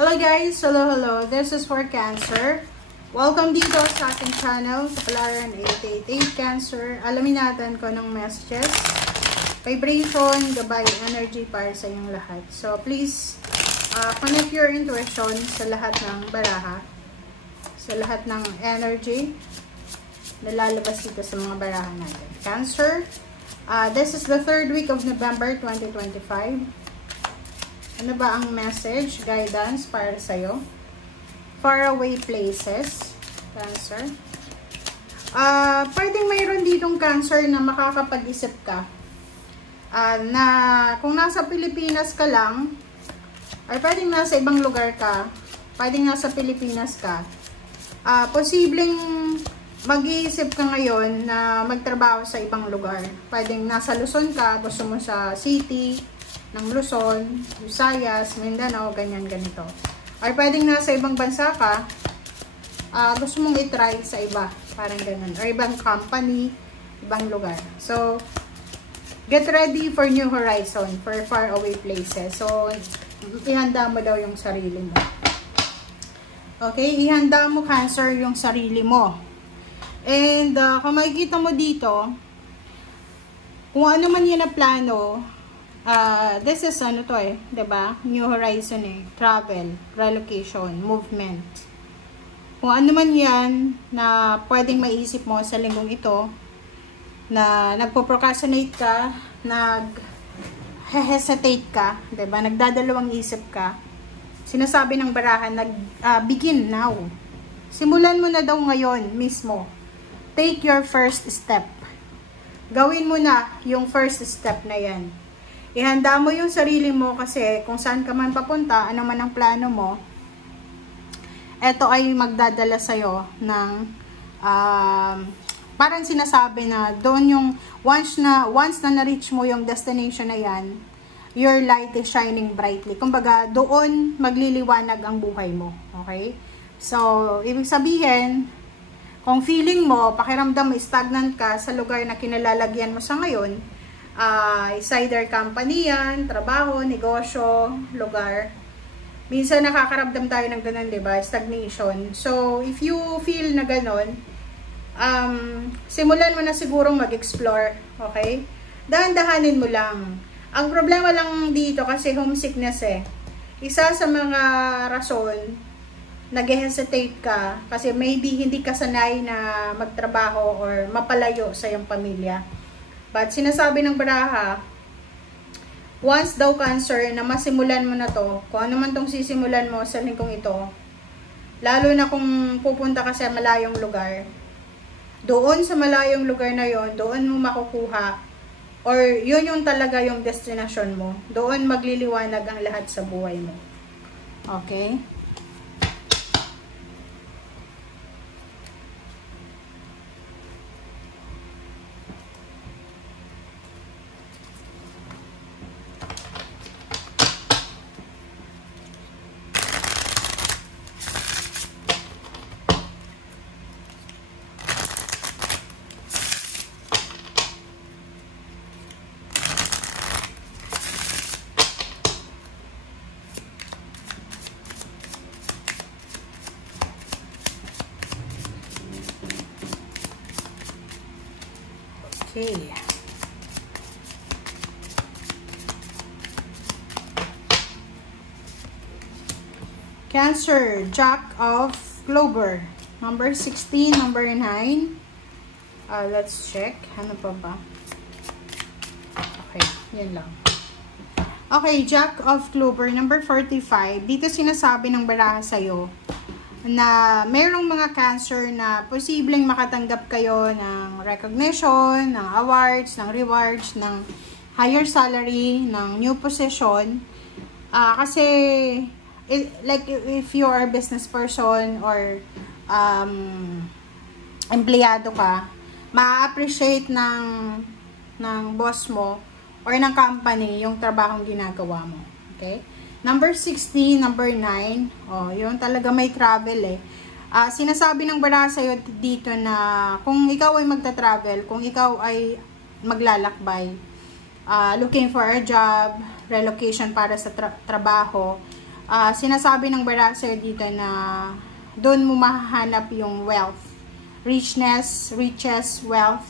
Hello guys! Hello! This is for Cancer. Welcome dito sa ating channel, sa Palaran 888 Cancer. Alamin natin kung anong messages, vibration, gabay, energy para sa inyong lahat. So please, connect your intuition sa lahat ng baraha, sa lahat ng energy na lalabas dito sa mga baraha natin. Cancer, this is the 3rd week of November 2025. Ano ba ang message, guidance para sa'yo? Faraway places, Cancer. Pwedeng mayroon ditong Cancer na makakapag-isip ka. Na kung nasa Pilipinas ka lang, or pwedeng nasa ibang lugar ka, pwedeng nasa Pilipinas ka, posibleng mag-iisip ka ngayon na magtrabaho sa ibang lugar. Pwedeng nasa Luzon ka, gusto mo sa city ng Luzon, Visayas, Mindanao, ganyan-ganito. Or pwedeng nasa ibang bansa ka, gusto mong i-try sa iba, parang ganun. Or ibang company, ibang lugar. So, get ready for new horizon, for far away places. So, ihanda mo daw yung sarili mo. Okay, ihanda mo, Cancer, yung sarili mo. And, kung makikita mo dito, kung ano man yun na plano, this is ano to diba? New horizon travel, relocation, movement. Kung ano man yan na pwedeng maisip mo sa linggong ito, na nagpo-procrastinate ka, nag-hesitate ka, diba? Nagdadalawang isip ka, sinasabi ng barahan, begin now. Simulan mo na daw ngayon mismo. Take your first step. Gawin mo na yung first step na yan. Ihanda mo yung sarili mo kasi kung saan ka man papunta, ano man ang plano mo, eto ay magdadala sa'yo ng parang sinasabi na doon yung once na na-reach mo yung destination na yan, your light is shining brightly. Kumbaga, doon magliliwanag ang buhay mo. Okay? So, ibig sabihin, kung feeling mo, pakiramdam mo, stagnant ka sa lugar na kinalalagyan mo sa ngayon, is either company yan, trabaho, negosyo, lugar. Minsan nakakaramdam tayo ng ganun, diba? Stagnation. So, if you feel na ganun, simulan mo na sigurong mag-explore, okay? Dahan-dahanin mo lang. Ang problema lang dito kasi homesickness Isa sa mga rason, nag-hesitate ka kasi maybe hindi ka sanay na magtrabaho or mapalayo sa iyong pamilya. But sinasabi ng baraha, once daw, Cancer, na masimulan mo na to, kung ano man tong sisimulan mo sa linggong ito, lalo na kung pupunta ka sa malayong lugar, doon sa malayong lugar na yon, doon mo makukuha, or yun yung talaga yung destination mo, doon magliliwanag ang lahat sa buhay mo. Okay? Okay. Cancer, Jack of Clover. Number 16, number 9. Let's check. Ano pa ba? Okay, yan lang. Okay, Jack of Clover, number 45. Dito sinasabi ng baraha sa'yo na mayroong mga Cancer na posibleng makatanggap kayo ng recognition, ng awards, ng rewards, ng higher salary, ng new position. Kasi, like if you are a business person or empleyado ka, ma-appreciate ng boss mo or ng company yung trabahong ginagawa mo. Okay? Number 16, number 9, yun talaga may travel Sinasabi ng baraha sa'yo dito na kung ikaw ay magta-travel, kung ikaw ay maglalakbay, looking for a job, relocation para sa trabaho, sinasabi ng Baracer dito na doon mo mahahanap yung wealth, richness, riches, wealth,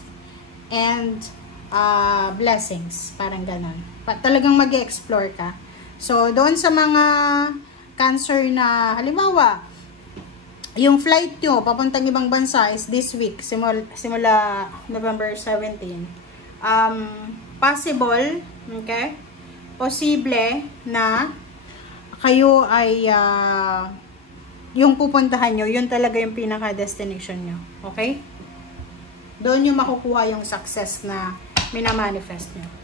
and blessings, parang ganon. Talagang mag-explore ka. So, doon sa mga Cancer na, halimbawa, yung flight nyo, papuntang ibang bansa is this week, simula November 17. Possible, okay? Posible na kayo ay, yung pupuntahan nyo, yun talaga yung pinaka-destination nyo. Okay? Doon yung makukuha yung success na minamanifest nyo.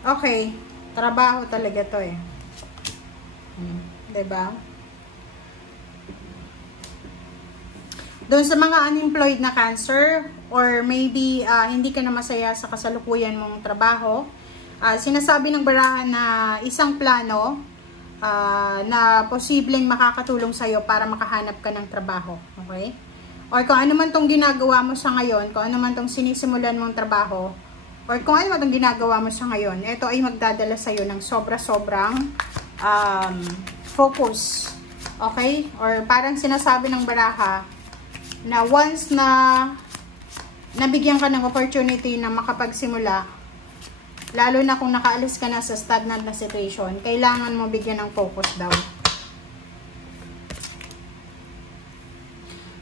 Okay, trabaho talaga to eh. Diba? Doon sa mga unemployed na Cancer, or maybe hindi ka na masaya sa kasalukuyan mong trabaho, sinasabi ng barahan na isang plano na posibleng makakatulong sa'yo para makahanap ka ng trabaho. Okay? Or kung ano man tong ginagawa mo sa ngayon, kung ano man tong sinisimulan mong trabaho, or kung ano man itong ginagawa mo sa ngayon, ito ay magdadala sa'yo ng sobra-sobrang focus. Okay? Or parang sinasabi ng baraha na once na nabigyan ka ng opportunity na makapagsimula, lalo na kung nakaalis ka na sa stagnant na situation, kailangan mo bigyan ng focus daw.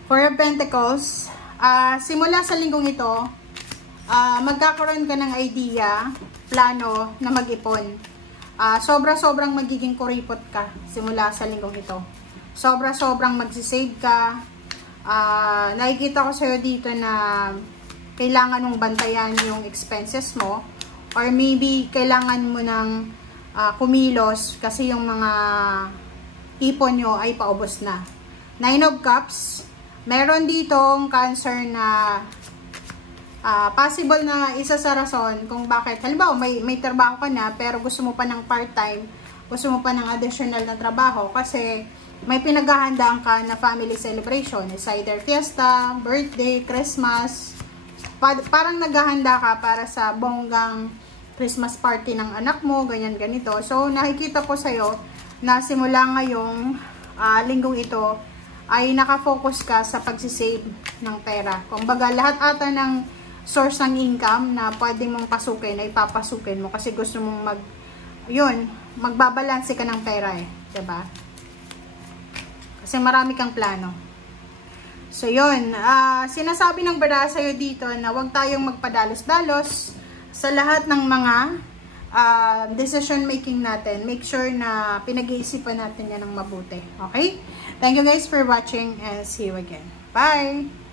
Four of Pentacles, simula sa linggong ito, magkakaroon ka ng idea, plano na mag-ipon. Sobra-sobrang magiging kuripot ka simula sa linggong ito. Sobra-sobrang magsisave ka. Nakikita ko sa'yo dito na kailangan mong bantayan yung expenses mo, or maybe kailangan mo ng kumilos kasi yung mga ipon nyo ay paubos na. Nine of Cups, meron ditong Cancer na possible na isa sa rason kung bakit, halimbawa may trabaho ka na pero gusto mo pa ng part-time, gusto mo pa ng additional na trabaho kasi may pinaghahandaan ka na family celebration. It's either fiesta, birthday, Christmas, parang naghahanda ka para sa bonggang Christmas party ng anak mo, ganyan ganito. So nakikita ko sa'yo na simula ngayong linggong ito ay nakafocus ka sa pagsisave ng pera. Kumbaga lahat ata ng source ng income na pwede mong pasukin ay papasukin mo kasi gusto mong magbabalanse ka ng pera eh, 'di ba? Kasi marami kang plano. So yun, sinasabi ng baraha sa'yo dito na huwag tayong magpadalos-dalos sa lahat ng mga decision making natin. Make sure na pinag-iisipan natin yan ng mabuti. Okay? Thank you guys for watching and see you again. Bye!